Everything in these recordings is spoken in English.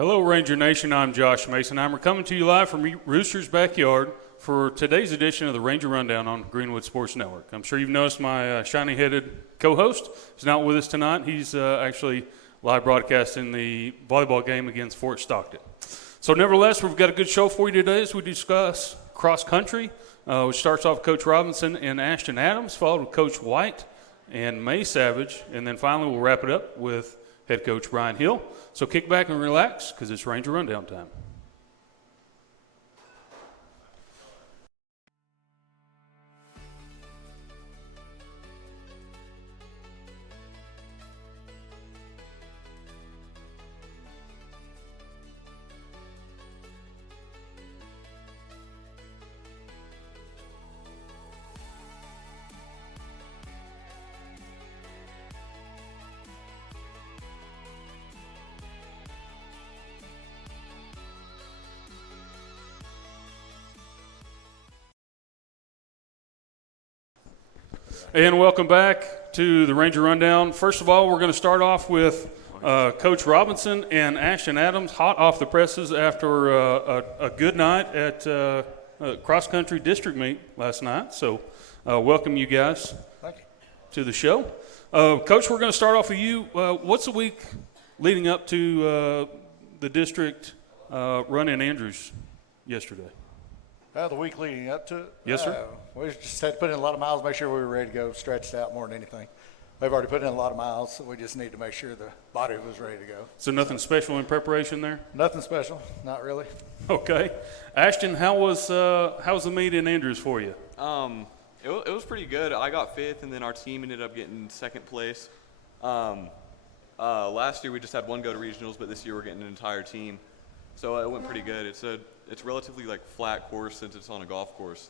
Hello, Ranger Nation. I'm Josh Mason. We're coming to you live from Rooster's backyard for today's edition of the Ranger Rundown on Greenwood Sports Network. I'm sure you've noticed my shiny-headed co-host is not with us tonight. He's actually live broadcasting the volleyball game against Fort Stockton. So nevertheless, we've got a good show for you today as we discuss cross-country, which starts off with Coach Robinson and Ashton Adams, followed with Coach White and May Savage, and then finally we'll wrap it up with head coach Brian Hill. So kick back and relax because it's Ranger Rundown time. And welcome back to the Ranger Rundown. First of all, we're going to start off with Coach Robinson and Ashton Adams, hot off the presses after a good night at cross-country district meet last night. So welcome you guys to the show. Coach, we're going to start off with you. What's the week leading up to the district run in Andrews yesterday? The week leading up to it? Yes, sir. We just had to put in a lot of miles, make sure we were ready to go, stretched out more than anything. We've already put in a lot of miles, so we just need to make sure the body was ready to go. So nothing special in preparation there? Nothing special, not really. Okay. Ashton, how was the meet in Andrews for you? It was pretty good. I got fifth, and then our team ended up getting second place. Last year we just had one go to regionals, but this year we're getting an entire team. So it went pretty good. It's relatively like flat course since it's on a golf course,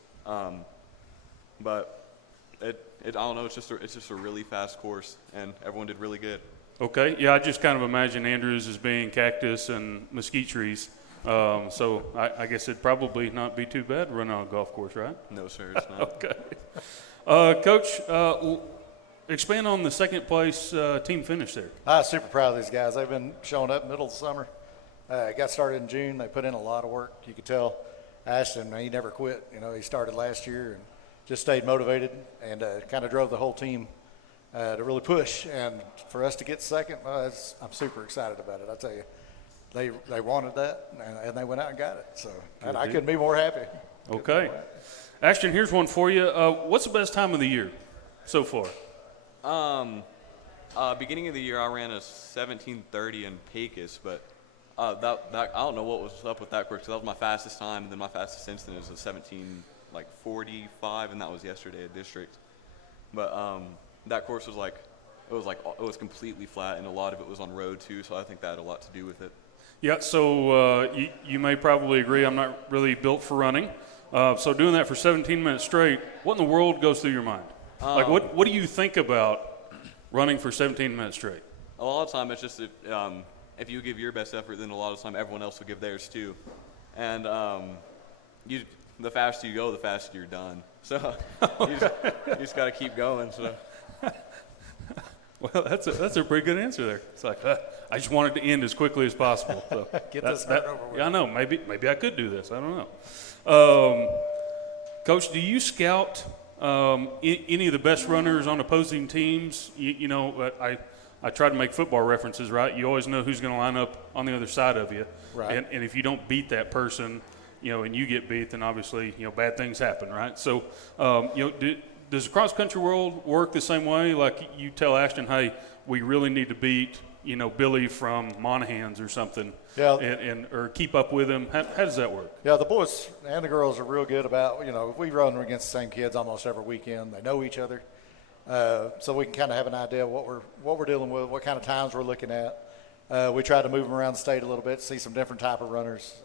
but I don't know. It's just a really fast course, and everyone did really good. Okay, yeah, I just kind of imagine Andrews as being cactus and mesquite trees, so I guess it'd probably not be too bad to run on a golf course, right? No, sir, it's not. Okay, Coach, expand on the second place team finish there. I'm super proud of these guys. They've been showing up middle of the summer. Got started in June. They put in a lot of work. You could tell Ashton, he never quit. You know, he started last year and just stayed motivated and kind of drove the whole team to really push. And for us to get second, I'm super excited about it. I tell you, they wanted that, and they went out and got it. So and I couldn't be more happy. Okay. Ashton, here's one for you. What's the best time of the year so far? Beginning of the year, I ran a 17:30 in Pecos, but I don't know what was up with that course. That was my fastest time, and then my fastest since then is a 17:45, and that was yesterday at district. But that course was it was completely flat, and a lot of it was on road too. So I think that had a lot to do with it. Yeah. So you may probably agree. I'm not really built for running. So doing that for 17 minutes straight, what in the world goes through your mind? Like what do you think about running for 17 minutes straight? A lot of time it's just if you give your best effort, then a lot of the time everyone else will give theirs too. And the faster you go, the faster you're done. So you just got to keep going. So. Well, that's a pretty good answer there. It's like I just wanted to end as quickly as possible. So Get this over with. Yeah, I know. Maybe I could do this. I don't know. Coach, do you scout any of the best runners on opposing teams? I try to make football references, right? You always know who's going to line up on the other side of you. Right. And if you don't beat that person, and you get beat, then obviously, bad things happen, right? So, does the cross-country world work the same way? Like you tell Ashton, hey, we really need to beat, Billy from Monaghan's or something, yeah, or keep up with him. How does that work? Yeah, the boys and the girls are real good about, we run against the same kids almost every weekend. They know each other. So we can kind of have an idea of what we're dealing with, what kind of times we're looking at. We try to move them around the state a little bit, see some different type of runners.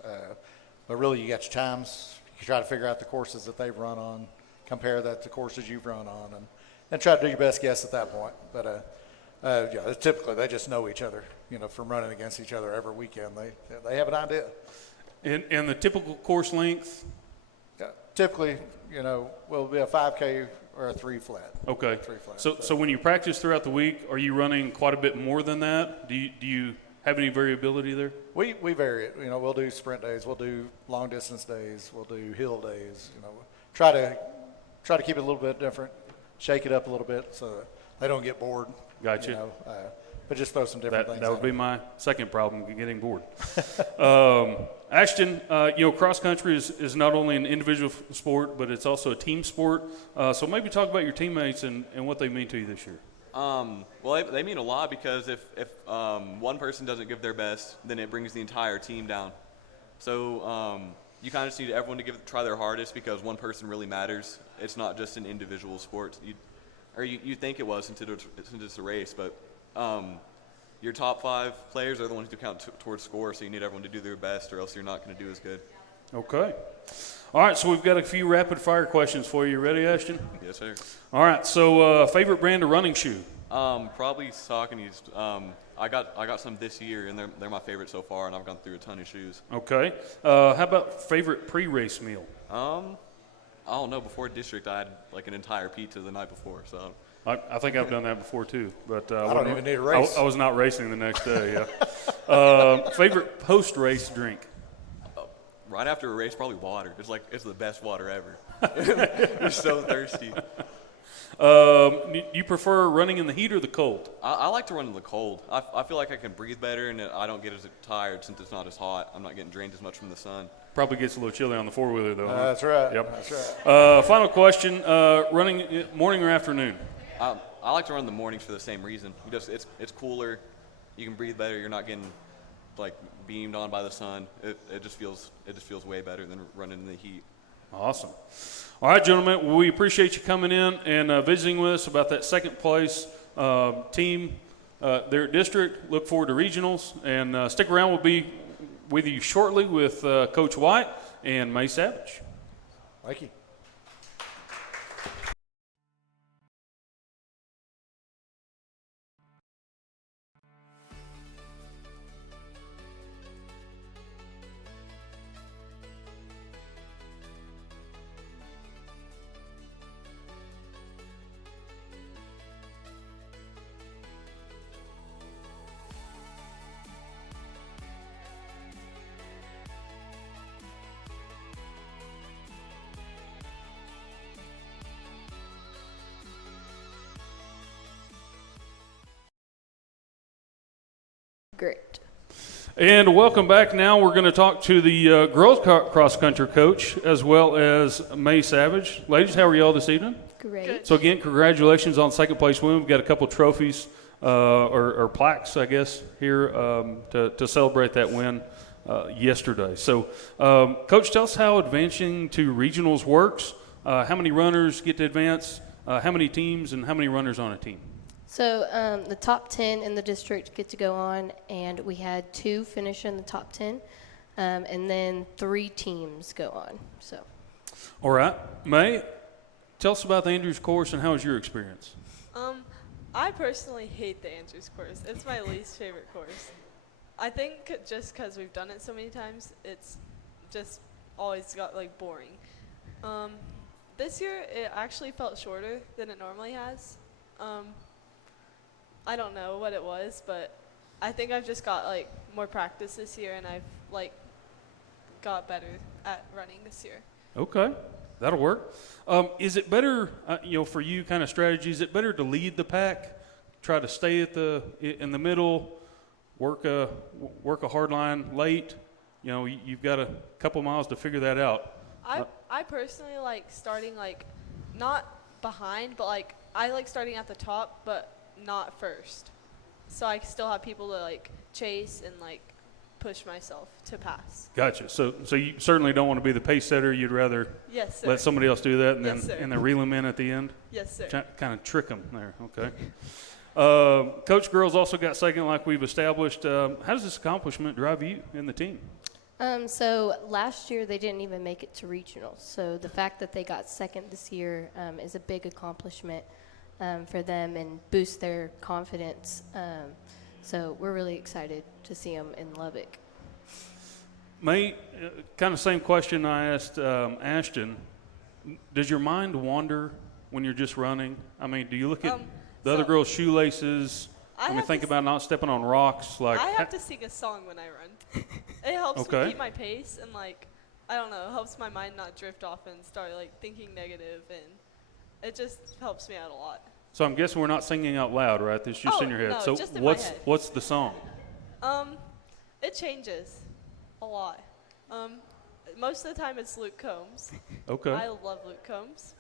But really, you got your times. You try to figure out the courses that they've run on, compare that to courses you've run on, and try to do your best guess at that point. But typically they just know each other, from running against each other every weekend. They have an idea. And the typical course length? Yeah, typically, will be a 5K or a 3 flat. Okay. 3 flat. So when you practice throughout the week, are you running quite a bit more than that? Do you have any variability there? We vary it. We'll do sprint days, we'll do long distance days, we'll do hill days. Try to keep it a little bit different, shake it up a little bit so that they don't get bored. Gotcha. But just throw some different things. That would be my second problem, getting bored. Ashton, cross country is not only an individual sport, but it's also a team sport. So maybe talk about your teammates and what they mean to you this year. Well, they mean a lot because if one person doesn't give their best, then it brings the entire team down. So you kind of just need everyone to try their hardest because one person really matters. It's not just an individual sport. You think it was since it's a race, but your top 5 players are the ones who count towards score, so you need everyone to do their best or else you're not going to do as good. Okay. All right, so we've got a few rapid-fire questions for you. You ready, Ashton? Yes, sir. All right, so favorite brand of running shoe? Probably Saucony's. I got some this year, and they're my favorite so far, and I've gone through a ton of shoes. Okay. How about favorite pre-race meal? I don't know. Before district, I had like an entire pizza the night before, so. I think I've done that before too, but I don't even need a race. I was not racing the next day. Yeah. Favorite post-race drink? Right after a race, probably water. It's the best water ever. You're so thirsty. You prefer running in the heat or the cold? I like to run in the cold. I feel like I can breathe better, and I don't get as tired since it's not as hot. I'm not getting drained as much from the sun. Probably gets a little chilly on the four-wheeler though. Huh? That's right. Yep. That's right. Final question: running morning or afternoon? I like to run in the mornings for the same reason. It's cooler. You can breathe better. You're not getting beamed on by the sun. It just feels way better than running in the heat. Awesome. All right, gentlemen, we appreciate you coming in and visiting with us about that second place team there at district. Look forward to regionals, and stick around. We'll be with you shortly with Coach White and May Savage. Thank you. Great. And welcome back. Now we're going to talk to the girls cross country coach as well as May Savage. Ladies, how are y'all this evening? Great. Good. So again, congratulations on second place win. We've got a couple trophies or plaques, I guess, here to celebrate that win yesterday. So, Coach, tell us how advancing to regionals works. How many runners get to advance? How many teams and how many runners on a team? So the top 10 in the district get to go on, and we had 2 finish in the top 10, and then 3 teams go on. So. All right. May, tell us about the Andrews course and how was your experience? I personally hate the Andrews course. It's my least favorite course. I think just because we've done it so many times, it's just always got boring. This year, it actually felt shorter than it normally has. I don't know what it was, but I think I've just got more practice this year, and I've got better at running this year. Okay, that'll work. Is it better, for you, kind of strategy? Is it better to lead the pack, try to stay in the middle, work a hard line late? You've got a couple miles to figure that out. I personally like starting not behind, but I like starting at the top, but not first. So I still have people to chase and push myself to pass. Gotcha. So you certainly don't want to be the pace setter. You'd rather Yes, sir. let somebody else do that and Yes, sir. then reel them in at the end. Yes, sir. Kind of trick them there. Okay. Coach girls also got second, like we've established. How does this accomplishment drive you in the team? So last year they didn't even make it to regionals. So the fact that they got second this year is a big accomplishment for them and boost their confidence. So we're really excited to see them in Lubbock. May, kind of same question I asked Ashton. Does your mind wander when you're just running? I mean, do you look at the other girls' shoelaces, I mean, have think to about not stepping on rocks. Like, I have to sing a song when I run. It helps Okay. me keep my pace and like I don't know, it helps my mind not drift off and start like thinking negative, and it just helps me out a lot. so I'm guessing we're not singing out loud, right? This is just in your head. No, So just in my head. what's the song? It changes a lot. Most of the time it's Luke Combs. Okay. I love Luke Combs.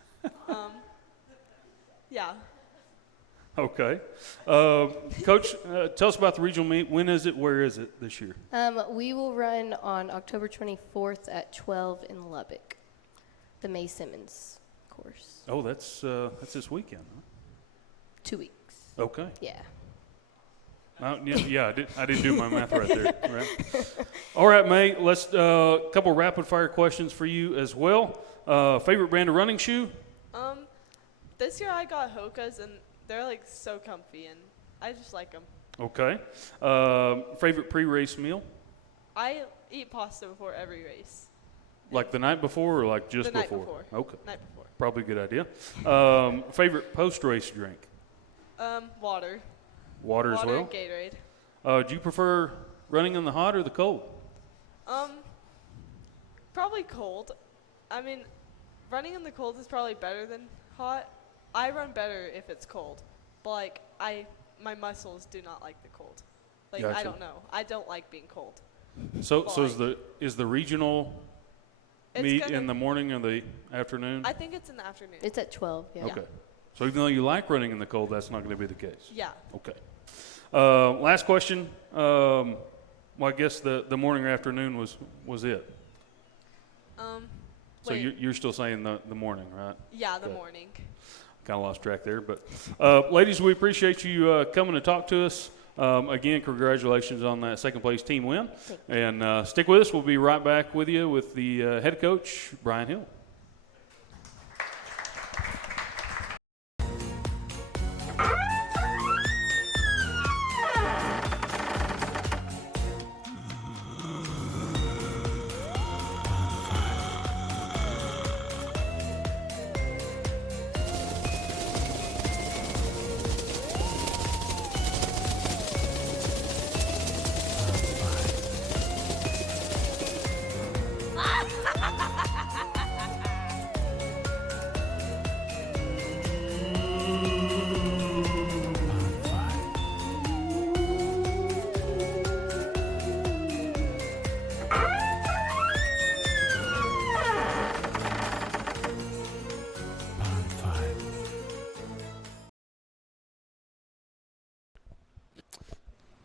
Yeah. Okay. Coach, tell us about the regional meet. When is it? Where is it this year? We will run on October 24th at 12 in Lubbock, the May Simmons course. Oh, that's this weekend. Huh? 2 weeks. Okay. Yeah. Yeah, I didn't do my math right there. Right. All right, May. Let's couple rapid fire questions for you as well. Favorite brand of running shoe? This year I got Hoka's and they're like so comfy and I just like them. Okay. Favorite pre-race meal? I eat pasta before every race. Like the night before or like just The night before? before. Okay. Night before. Probably a good idea. Favorite post-race drink? Water. Water as well? And Gatorade. Do you prefer running in the hot or the cold? Probably cold. I mean, running in the cold is probably better than hot. I run better if it's cold, but like my muscles do not like the cold. Like Gotcha. I don't know. I don't like being cold. So is the regional It's meet gonna- in the morning or the afternoon? I think it's in the afternoon. It's at 12, yeah. Okay. So even though you like running in the cold, that's not going to be the case. Yeah. Okay. Last question. Well, I guess the morning or afternoon was it. So Wait. you're still saying the morning, right? Yeah, the Okay. morning. Kind of lost track there. But, ladies, we appreciate you coming to talk to us. Again, congratulations on that second place team win. And stick with us. We'll be right back with you with the head coach, Brian Hill.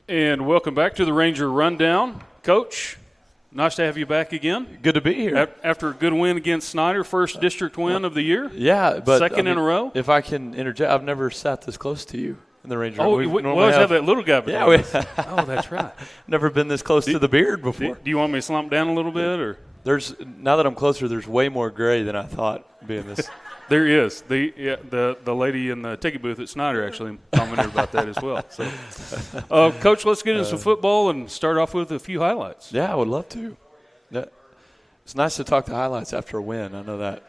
And welcome back to the Ranger Rundown. Coach, nice to have you back again. Good to be here. After a good win against Snyder, first district win of the year. Yeah, but second in a row. If I can interject, I've never sat this close to you in the Ranger. Oh, We we normally always have that little guy between us. Yeah, Oh, that's right. never been this close to the beard before. Do you want me to slump down a little bit, or There's now that I'm closer, there's way more gray than I thought being this. there is the lady in the ticket booth at Snyder actually commented about that as well. So, Coach, let's get into some football and start off with a few highlights. Yeah, I would love to. Yeah. It's nice to talk the highlights after a win. I know that.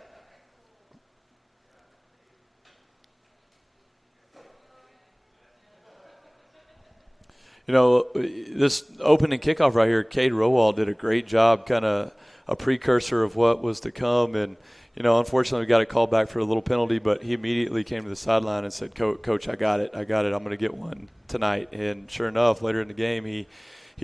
You know, this opening kickoff right here, Cade Rowald did a great job, kind of a precursor of what was to come. And, you know, unfortunately we got a call back for a little penalty, but he immediately came to the sideline and said, Coach, I got it. I'm going to get one tonight. And sure enough, later in the game, he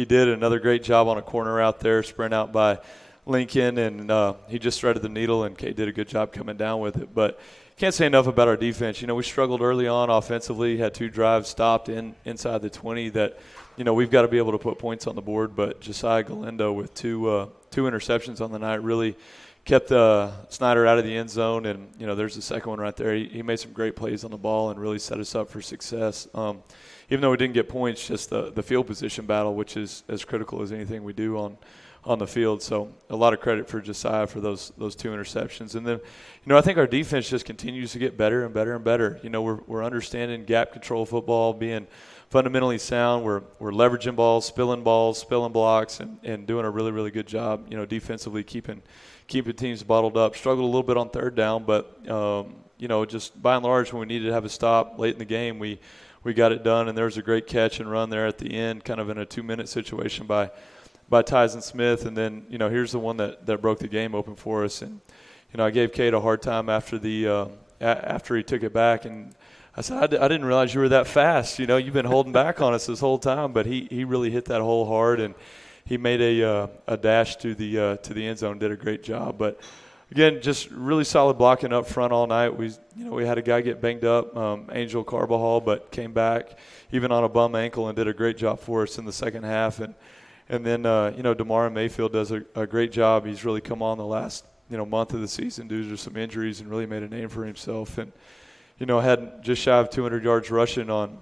did another great job on a corner out there, sprint out by Lincoln, and he just threaded the needle, and Cade did a good job coming down with it. But can't say enough about our defense. You know, we struggled early on offensively, had 2 drives stopped inside the 20 that, you know, we've got to be able to put points on the board. But Josiah Galindo with two interceptions on the night really kept Snyder out of the end zone. And, you know, there's the second one right there. He made some great plays on the ball and really set us up for success. Even though we didn't get points, just the field position battle, which is as critical as anything we do on the field. So a lot of credit for Josiah for those 2 interceptions. And then, you know, I think our defense just continues to get better and better and better. You know, we're understanding gap control football, being fundamentally sound. We're leveraging balls, spilling blocks, and doing a really, really good job, you know, defensively keeping keeping teams bottled up. Struggled a little bit on third down, but just by and large, when we needed to have a stop late in the game, we got it done. And there was a great catch and run there at the end, kind of in a 2-minute situation by Tyson Smith. And then here's the one that broke the game open for us. And I gave Cade a hard time after after he took it back, and I said, I didn't realize you were that fast. You've been holding back on us this whole time. But he really hit that hole hard, and he made a dash to the end zone. Did a great job. But again, just really solid blocking up front all night. We had a guy get banged up, Angel Carbajal, but came back even on a bum ankle and did a great job for us in the second half. And then DeMar Mayfield does a great job. He's really come on the last month of the season due to some injuries and really made a name for himself. And had just shy of 200 yards rushing on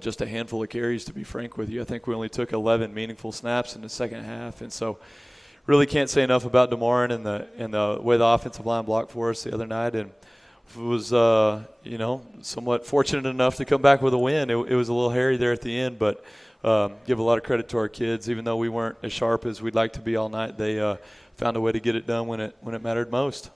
just a handful of carries, to be frank with you. I think we only took 11 meaningful snaps in the second half. And so really can't say enough about DeMar and the way the offensive line blocked for us the other night. And was, somewhat fortunate enough to come back with a win. It was a little hairy there at the end, but give a lot of credit to our kids. Even though we weren't as sharp as we'd like to be all night, they found a way to get it done when it mattered most.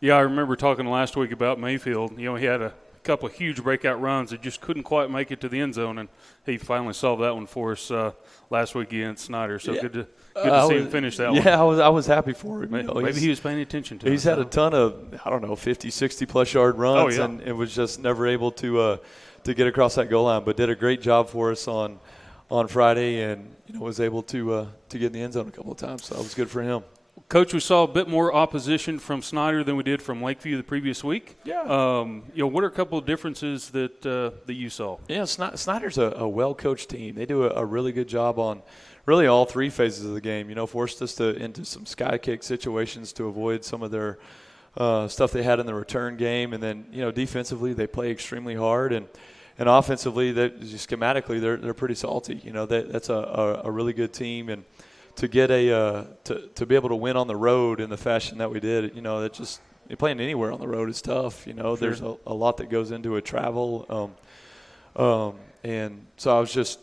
Yeah, I remember talking last week about Mayfield. He had a couple of huge breakout runs that just couldn't quite make it to the end zone, and he finally solved that one for us last week against Snyder. So good to see him finish that one. Yeah, I was happy for him. Maybe he was paying attention to it. He's had a ton of, 50, 60-plus yard runs, yeah. And it was just never able to get across that goal line, but did a great job for us on Friday, and was able to get in the end zone a couple of times. So that was good for him. Coach, we saw a bit more opposition from Snyder than we did from Lakeview the previous week. Yeah. What are a couple of differences that you saw? Yeah, Snyder's a well-coached team. They do a really good job on really all three phases of the game. Forced us into some sky kick situations to avoid some of their stuff they had in the return game. And then, defensively, they play extremely hard. And offensively, schematically, they're pretty salty. That's a really good team. And to get to be able to win on the road in the fashion that we did, that just playing anywhere on the road is tough. Sure. There's a lot that goes into a travel. And so I was just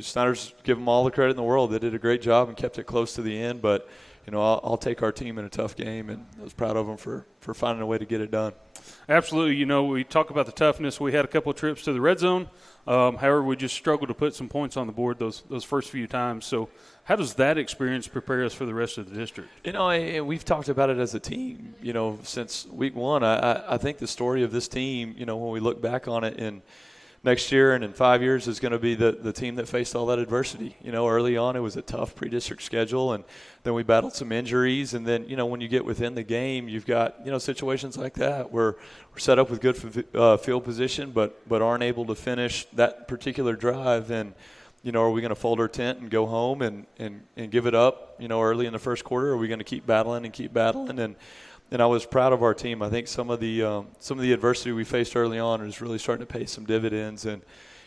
Snyder's give them all the credit in the world. They did a great job and kept it close to the end. But I'll take our team in a tough game, and I was proud of them for finding a way to get it done. Absolutely. We talk about the toughness. We had a couple of trips to the red zone. However, we just struggled to put some points on the board those first few times. So how does that experience prepare us for the rest of the district? We've talked about it as a team, since week one. I think the story of this team, when we look back on it in next year and in 5 years, is going to be the team that faced all that adversity. Early on it was a tough pre-district schedule, and then we battled some injuries. And then, when you get within the game, you've got, situations like that where we're set up with good field position but aren't able to finish that particular drive. And, are we going to fold our tent and go home and give it up, early in the first quarter? Or are we going to keep battling? And I was proud of our team. I think some of the adversity we faced early on is really starting to pay some dividends. And,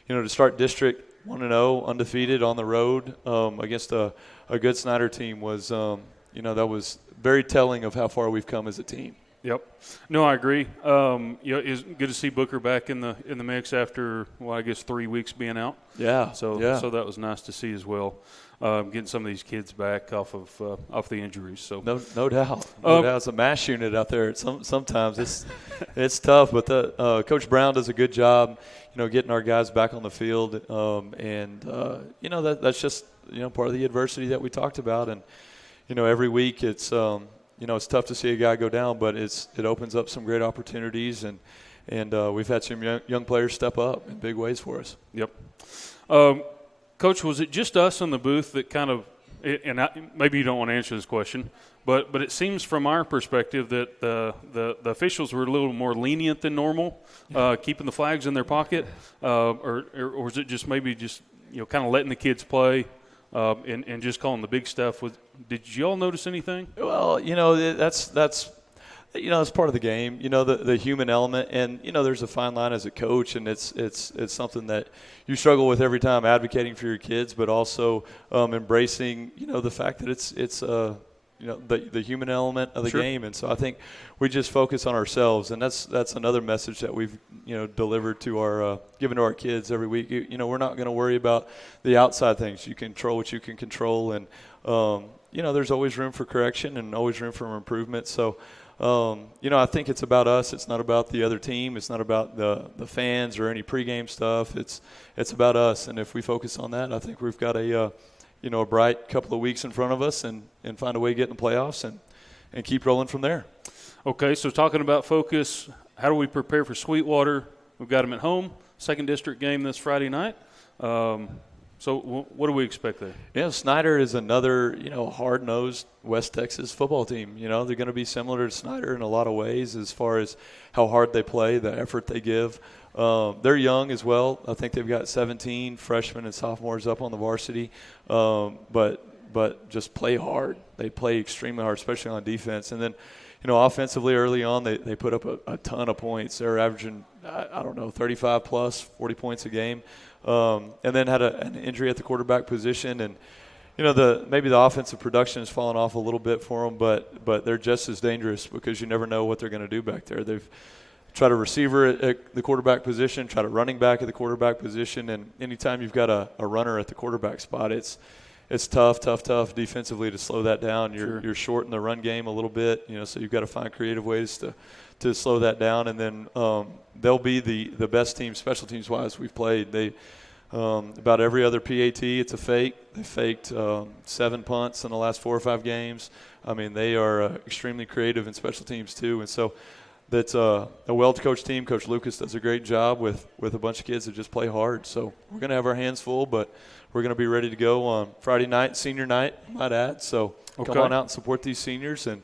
to start district 1-0, undefeated on the road against a good Snyder team was, that was very telling of how far we've come as a team. Yep. No, I agree. It's good to see Booker back in the mix after, 3 weeks being out. Yeah. So that was nice to see as well. Getting some of these kids back off the injuries. So no doubt. It's a mass unit out there. Sometimes it's tough, but Coach Brown does a good job, getting our guys back on the field. That's just part of the adversity that we talked about. And every week it's it's tough to see a guy go down, but it opens up some great opportunities, and we've had some young players step up in big ways for us. Yep. Coach, was it just us in the booth that kind of, maybe you don't want to answer this question, but it seems from our perspective that the officials were a little more lenient than normal, keeping the flags in their pocket, or was it just maybe kind of letting the kids play and just calling the big stuff? Did you all notice anything? Well, that's it's part of the game, the human element, and there's a fine line as a coach, and it's something that you struggle with every time, advocating for your kids, but also embracing the fact that it's the human element of the Sure. game. And so I think we just focus on ourselves, and that's another message that we've delivered to our given to our kids every week. We're not going to worry about the outside things. You control what you can control, and there's always room for correction and always room for improvement. So, I think it's about us. It's not about the other team. It's not about the fans or any pregame stuff. It's about us. And if we focus on that, I think we've got a bright couple of weeks in front of us and find a way to get in the playoffs and keep rolling from there. Okay, so talking about focus, how do we prepare for Sweetwater? We've got them at home, second district game this Friday night. So what do we expect there? Yeah, Snyder is another, hard-nosed West Texas football team. They're going to be similar to Snyder in a lot of ways as far as how hard they play, the effort they give. They're young as well. I think they've got 17 freshmen and sophomores up on the varsity, but just play hard. They play extremely hard, especially on defense. And then, offensively early on, they put up a ton of points. They're averaging, 35 plus, 40 points a game. And then had an injury at the quarterback position, and maybe the offensive production has fallen off a little bit for them, but they're just as dangerous because you never know what they're going to do back there. They've tried a receiver at the quarterback position, tried a running back at the quarterback position, and anytime you've got a runner at the quarterback spot, it's tough defensively to slow that down. You're short in the run game a little bit, so you've got to find creative ways to slow that down, and then they'll be the best team special teams wise we've played. They about every other PAT, it's a fake. They faked 7 punts in the last 4 or 5 games. I mean, they are extremely creative in special teams too, and so that's a well-coached team. Coach Lucas does a great job with a bunch of kids that just play hard. So we're going to have our hands full, but we're going to be ready to go on Friday night, senior night, I might add. So come on out and support these seniors, and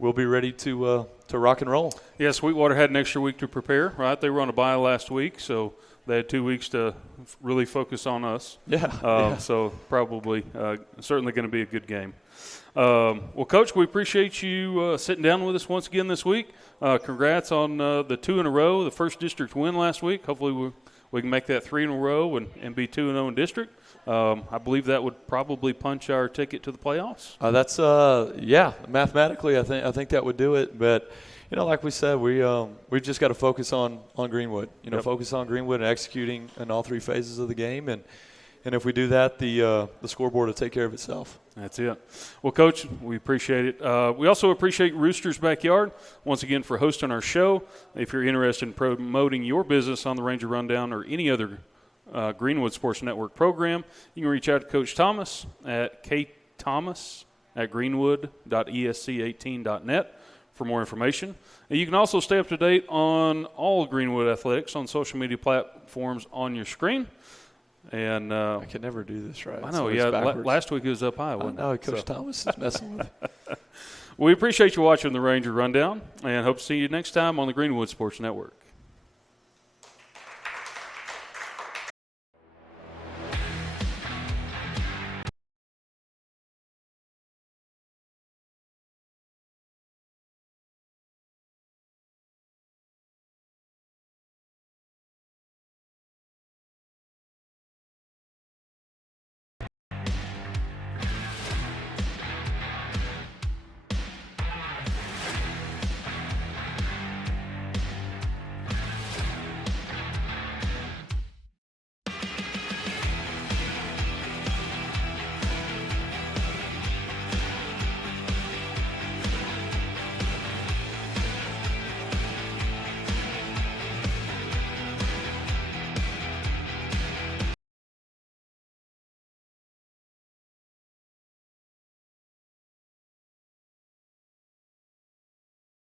we'll be ready to rock and roll. Yeah, Sweetwater had an extra week to prepare, right? They were on a bye last week, so they had 2 weeks to really focus on us. Yeah. So probably certainly going to be a good game. Well, Coach, we appreciate you sitting down with us once again this week. Congrats on the 2 in a row, the first district win last week. Hopefully we can make that 3 in a row and be 2-0 in district. I believe that would probably punch our ticket to the playoffs. That's mathematically I think that would do it. But like we said, we just got to focus on Greenwood. Focus on Greenwood and executing in all 3 phases of the game, and if we do that, the scoreboard will take care of itself. That's it. Well, Coach, we appreciate it. We also appreciate Roosters Backyard once again for hosting our show. If you're interested in promoting your business on the Ranger Rundown or any other Greenwood Sports Network program, you can reach out to Coach Thomas at ktomas@greenwood.esc18.net for more information. And you can also stay up to date on all Greenwood athletics on social media platforms on your screen. And I can never do this right. I know, last week it was up high, wasn't it? I know, Coach Thomas is messing with me. We appreciate you watching the Ranger Rundown and hope to see you next time on the Greenwood Sports Network.